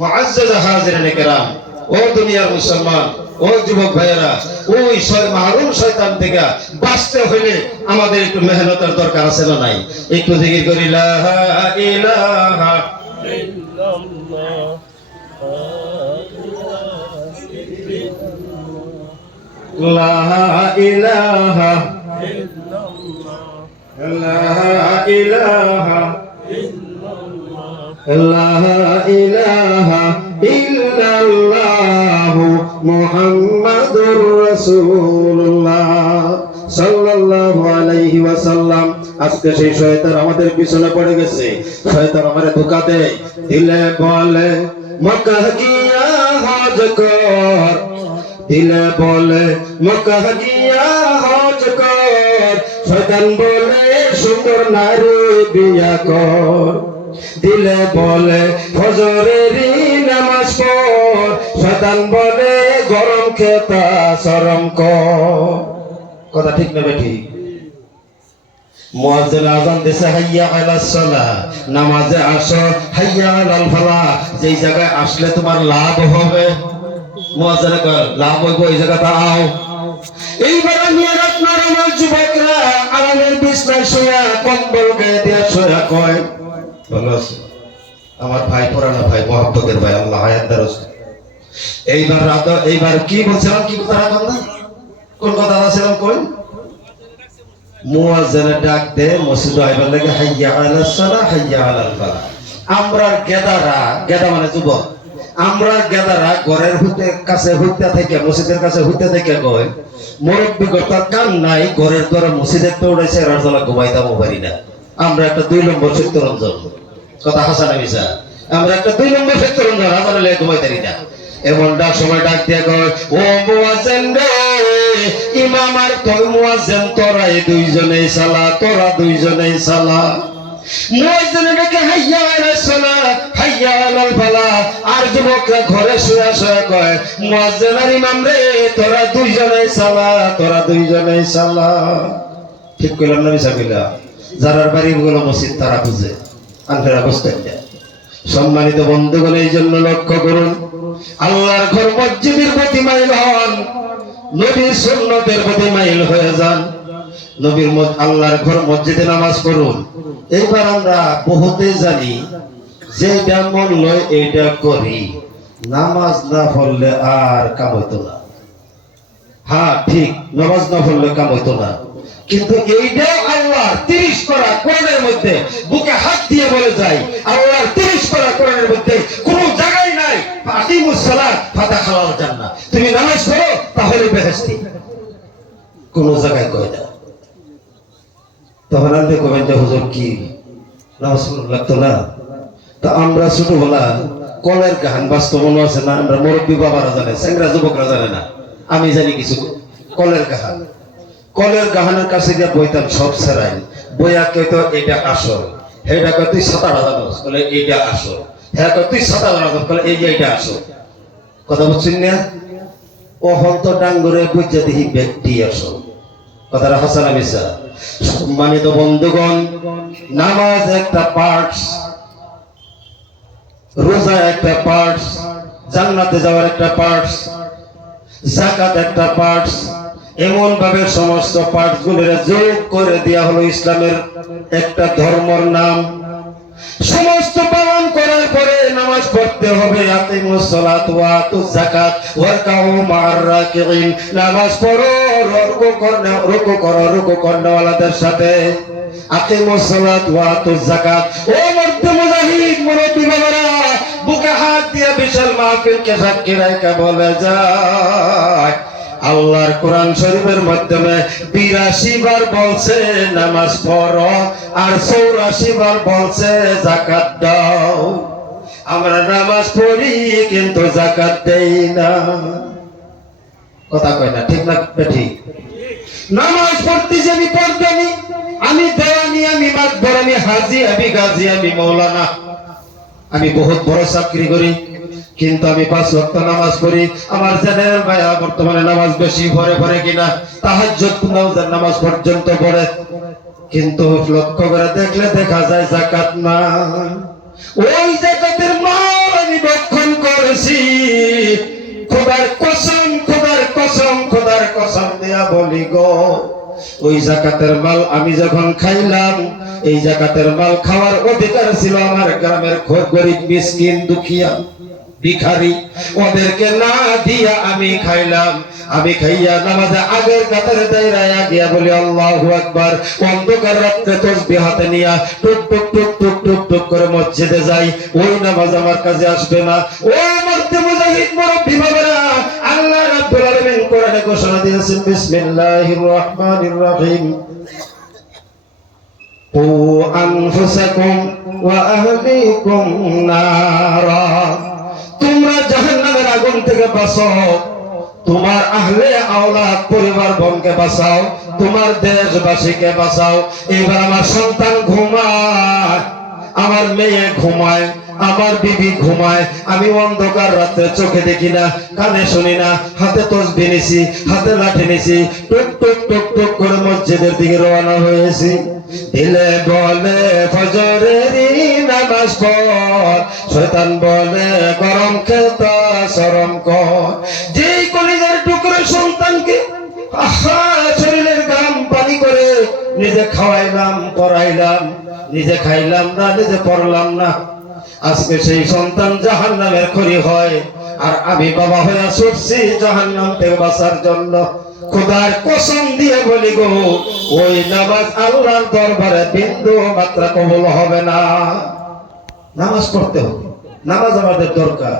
মুআজ্জাজ হাজিরিনে কেরাম, ও দুনিয়ার মুসলমান, ও যুবক ভাইয়েরা, ওই মাহরুম শয়তান থেকে বাঁচতে হইলে আমাদের একটু মেহনতের দরকার আছে না নাই? একটু জিকির করি লা ইলাহা ইল্লাল্লাহ, লা ইলাহা ইল্লাল্লাহ, লা ইলাহা লা ইলাহা ইল্লাল্লাহ মুহাম্মাদুর রাসূলুল্লাহ সাল্লাল্লাহু আলাইহি ওয়াসাল্লাম। আজকে সেই শয়তান আমাদের পিছনে পড়ে গেছে। শয়তান আমারে ধোঁকা দেয়, দিলে বলে মক্কা গিয়া হজ কর, দিলে বলে মক্কা গিয়া হজ কর, শয়তান বলে সুন্দর নারী বিয়া কর, দিলে বলে ফজরের নামাজ পড়, শয়তান বলে গরম খেতা শরম কর। কথা ঠিক না ঠিক? মুয়াজ্জিন আযান দিছে হাইয়া আলাস সালাহ, নামাজে আসো, হাইয়া আলাল ফালাহ। যেই জায়গায় আসলে তোমার লাভ হবে, মুয়াজ্জিন কয় লাভ হইব এই জায়গাটা আও। এইবার নিয়ে আপনার আমার যুবকরা আরামের বিছনায় শুয়া কম্বল গায়ে দিয়া শুয়া কয় ভালো আছে আমার ভাই, পুরানো ভাই, মহব্বতের ভাই, আল্লাহ হায়াত দারাজ। এইবার কি বলছিলাম, কি কথা রাখলাম না, কোন কথা ছিলাম কই? মুয়াজ্জিন ডাক দে মসজিদে আইবার লাগে হাইয়া আলাস সালাহ হাইয়া আলাল ফালাহ। আমরা গেদারা, গেদা মানে যুবক, আমরা গেদারা ঘরের কাছে হইতে থেকে, মসজিদের কাছে হইতে থেকে কয় মুরব্বী গতার কাম নাই, ঘরের দ্বারা মসজিদের দৌড়াইছে আর জলা ঘুমাইতামও পারি না। আমরা একটা 2 নম্বর চিত্তরঞ্জন, কথা হাসা না মিশা, আমরা একটা 2 নম্বর চিত্তরঞ্জন, হাজারে লেগে ঘুমাইতারি না। এমন ডাক সময় ডাক দিয়ে কয় ও মুয়াজ্জিন রে, ইমাম আর তুই মুয়াজ্জিন, তোরাই দুইজনেই সালা, তোরা দুইজনেই সালা। মুয়াজ্জিন ডাকে হাইয়া আলাস সালাহ হাইয়া আলাল ফালাহ। আর যুবকরা ঘরে শুয়ে শুয়ে কয় মুয়াজ্জিন আর ইমাম রে, তোরা দুইজনেই সালা, তোরা দুইজনেই সালা। ঠিক কইলাম না মিশা কইলাম? যারার বাড়ি গুলো মসজিদ তারা বুঝে, আনফেরা বুঝতে যায়। সম্মানিত বন্ধুগণ, এই জন্য লক্ষ্য করুন, আল্লাহর ঘর মসজিদের প্রতি মাইল হন, নবীর সুন্নতের প্রতি মাইল হয়ে যান। নবীর আল্লাহর ঘর মসজিদে নামাজ পড়ুন। এইবার আমরা বহুতে জানি যে এটা মন লয় এইটা করি, নামাজ না পড়লে আর কাম হইতো না। হ্যাঁ ঠিক, নামাজ না পড়লে কাম হইতো না, কিন্তু এইটাও আল্লাহর 30 পারা কোরআনের মধ্যে বুকে হাত দিয়ে বলে যায়, আল্লাহর 30 পারা কোরআনের মধ্যে কোন জায়গায় নাই আকিমুস সালাত ফাতাখালাল জান্নাহ, তুমি নামাজ পড়ো তাহলে বেহেশতি, কোন জায়গায় কয় না। তখন আপনি কবেন যে হুজুর কি নামাজ লাগতো না? তা আমরা ছোটবেলা কলের গান বাস্তব মনে আছে না? আমরা মুরব্বী বাবারা জানে, চেংরা যুবকরা জানে না, আমি জানি কিছু। কলের গান, কলের গাহানের কাছে গিয়ে বইতাম সব সেরাই, বইয়া কইতো এটা আসল, হেটা কয় তুই 7 জানোস, বলে এইটা আসল, হ্যাঁ কয় তুই 7 জানোস, বলে এই যে এইটা আসল। কথা বুঝছেন না? ও হন্ত ডাঙ্গরে বুঝা দেখি ব্যক্তি আসল। কথাটা হাসা না মিশা? সম্মানিত বন্ধুগণ, নামাজ একটা পার্টস, রোজা একটা পার্টস, জান্নাতে যাওয়ার একটা পার্টস, যাকাত একটা পার্টস। এমন ভাবে সমস্ত পার্টস গুলোর যোগ করে দেয়া হলো ইসলামের একটা ধর্মের নাম। সমস্ত পালন করার পরে নামাজ পড়তে হবে, আকিমুস সালাত ওয়া আতুজ যাকাত ওয়ারকাউ মা'আর রাকিঈন। নামাজ পড়ো, রুকু করো রুকু করনেওয়ালাদের সাথে। আকিমুস সালাত ওয়া আতুজ যাকাত। ও মর্দে মুজাহিদ, মুরব্বি বাবারা, বুকে হাত দিয়ে বিশাল মাহফিলকে সাক্ষী রেখে বলে যায়, আল্লাহর কোরআন শরীফের মাধ্যমে 82 বার বলছে নামাজ পড়ো, আর 84 বার বলছে যাকাত দাও। আমরা নামাজ পড়ি কিন্তু যাকাত দেই না। কথা কয় না, ঠিক না ঠিক? নামাজ পড়তেছি আমি পড়তানি, আমি দেওয়ানি, আমি মাতবর, আমি হাজি, আমি গাজী, আমি মৌলানা, আমি বহুত বড় চাকরি করি, কিন্তু আমি 5 ওয়াক্ত নামাজ পড়ি। আমার জেনারেল ভাইয়া বর্তমানে নামাজ বেশি পড়ে কিনা, তাহাজ্জুদ নামাজ পর্যন্ত পড়ে, কিন্তু লক্ষ্য করে দেখলে দেখা যায় যাকাত নাই। ওই যাকাতের মাল আমি ভক্ষণ বলি গো, ওই জাকাতের মাল আমি যখন খাইলাম, এই জাকাতের মাল খাওয়ার অধিকার ছিল আমার গ্রামের গরিব মিসকিন দুঃখিয়া ভিখারি, ওদেরকে না দিয়া আমি খাইলাম। আমি খাইয়া নামাজে আগের কাতারে দাঁড়াইয়া গিয়া বলি আল্লাহু আকবার। অন্ধকার রাত্রে তাসবিহ হাতে নিয়া টুক টুক টুক টুক টুক টুক করে মসজিদে যাই। ওই নামাজ আমার কাছে আসবে না। ও মর্তে মুজাহিদ মুরব্বি বাবারা, আল্লাহ রাব্বুল আলামিন কোরআনে ঘোষণা দিয়েছেন, বিসমিল্লাহির রহমানির রহিম, কু আনফুসাকুম ওয়া আহলিকুম নারা, তোমরা জাহান্নামের আগুন থেকে বাঁচাও, তোমার আহলে আওলাদ পরিবার বনকে বাঁচাও, তোমার দেশবাসীকে বাঁচাও। এবার আমার সন্তান ঘুমায়, আমার মেয়ে ঘুমায়, আমার বিবি ঘুমায়, আমি অন্ধকার রাতে চোখে দেখি না, কানে শুনি না, হাতে তসবিহ নিছি, হাতে লাঠি নিছি, টুক টুক টুক টুক করে মসজিদের দিকে রওনা হয়েছি। দিলে বলে ফজরেরই নামাজ পড়, শয়তান বলে গরম খেতা শরম কর। যেই কলিজার টুকরো সন্তানকে শরীরের গাম পানি করে নিজে খাওয়াইলাম, পড়াইলাম, নিজে খাইলাম না, নিজে পড়লাম না, আজকে সেই সন্তান জাহান্নামের খড়ি হয়, আর আমি বাবা হয়ে ছুটছি জাহান্নাম থেকে বাঁচার জন্য। খোদার কসম দিয়ে বলি গো, ওই নামাজ আল্লাহর দরবারে বিন্দু মাত্রা কবুল হবে না। নামাজ পড়তে হবে, নামাজ আমাদের দরকার।